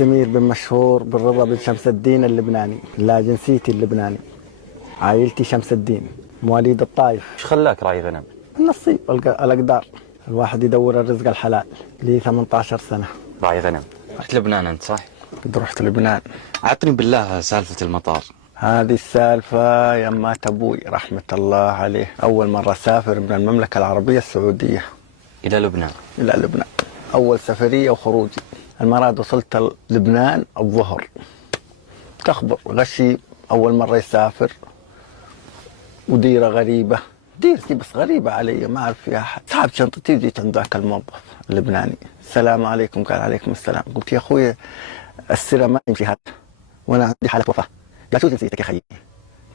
سمير بن مشهور بن رضا بن شمس الدين اللبناني، لا جنسيتي اللبناني، عائلتي شمس الدين، مواليد الطائف. ايش خلاك راعي غنم؟ النصيب، الأقدار، الواحد يدور الرزق الحلال. لي 18 سنة راعي غنم. رحت لبنان انت صح؟ قد رحت لبنان. عطني بالله سالفة المطار. هذه السالفة يمات أبوي رحمة الله عليه، أول مرة سافر من المملكة العربية السعودية إلى لبنان. إلى لبنان، أول سفرية وخروجي. المراد وصلت لبنان الظهر، تخبر غشي أول مرة يسافر، وديرة غريبة، ديرتي بس غريبة علي، ما أعرف فيها أحد. سحبت شنطتي وجيت عند ذاك الموظف اللبناني، السلام عليكم. قال عليكم السلام. قلت يا أخوي السيرة ما يمشي هذا وأنا عندي حالة وفاة. قال شو جنسيتك يا خيي؟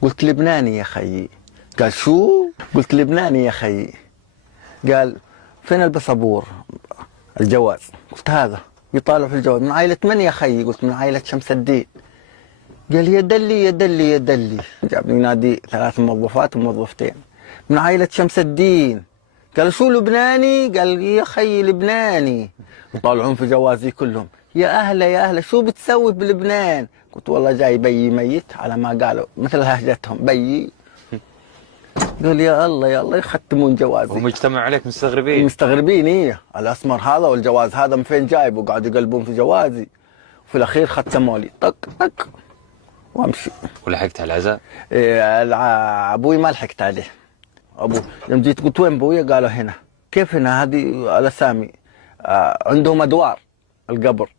قلت لبناني يا خيي. قال شو؟ قلت لبناني يا خيي. قال فين الباسبور؟ الجواز. قلت هذا. يطالع في الجواز. من عائلة من يا خيي؟ قلت من عائلة شمس الدين. قال يا دلي يا دلي يا دلي. جابني ينادي 3 موظفات وموظفتين من عائلة شمس الدين. قال شو لبناني؟ قال يا خيي لبناني. يطالعون في جوازي كلهم، يا أهلا يا أهلا شو بتسوي بلبنان؟ قلت والله جاي بيي ميت، على ما قالوا مثل لهجتهم بيي. قال يا الله يا الله يختمون جوازي. هم اجتمعوا عليك مستغربين. مستغربين إيه، الأسمر هذا والجواز هذا من فين جايبه؟ قاعد يقلبون في جوازي. وفي الأخير ختموا لي طق طق وامشي. ولحقت على العزاء؟ إيه ابوي ما لحقت عليه. ابوي يوم جيت قلت وين ابوي؟ قالوا هنا. كيف هنا؟ هذه الاسامي عندهم ادوار القبر،